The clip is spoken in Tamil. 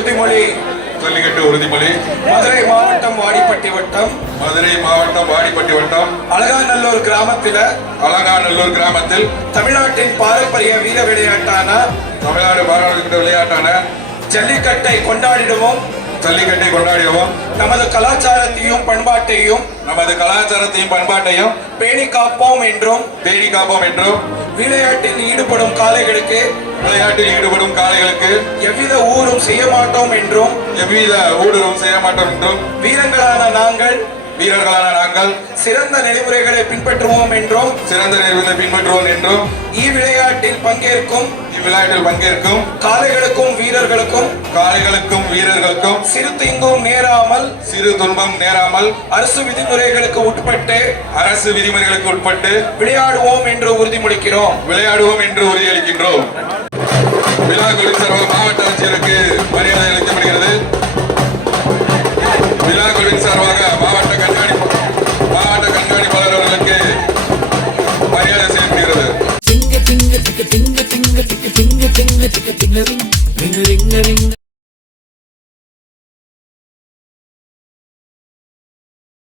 உறுதிமொழி. ஜல்லிக்கட்டு உறுதிமொழி. மதுரை மாவட்டம் வாடிப்பட்டி வட்டம் அலங்காநல்லூர் கிராமத்தில் தமிழ்நாட்டின் பாரம்பரிய வீர விளையாட்டான ஜல்லிக்கட்டை கொண்டாடிடுவோம். நமது கலாச்சாரத்தையும் பண்பாட்டையும் பேணி காப்போம் என்றும் விளையாட்டில் ஈடுபடும் காளைகளுக்கு எவ்வித ஊரும் செய்ய மாட்டோம் என்றும் வீரர்களான நாங்கள் சிறந்த நெறிமுறைகளை பின்பற்றுவோம் என்றும் இவ்விளையாட்டில் பங்கேற்கும் காளைகளுக்கும் வீரர்களுக்கும் சிறு துன்பம் நேராமல் அரசு விதிமுறைகளுக்கு உட்பட்டு விளையாடுவோம் என்று உறுதியளிக்கின்றோம். விழாக்குழு சார்பாக மாவட்ட ஆட்சியருக்கு மரியாதை அளிக்கப்படுகிறது. விழாக்குழுவின் சார்பாக மாவட்ட கண்காணிப்பாளர் அவர்களுக்கு மரியாதை செய்யப்படுகிறது.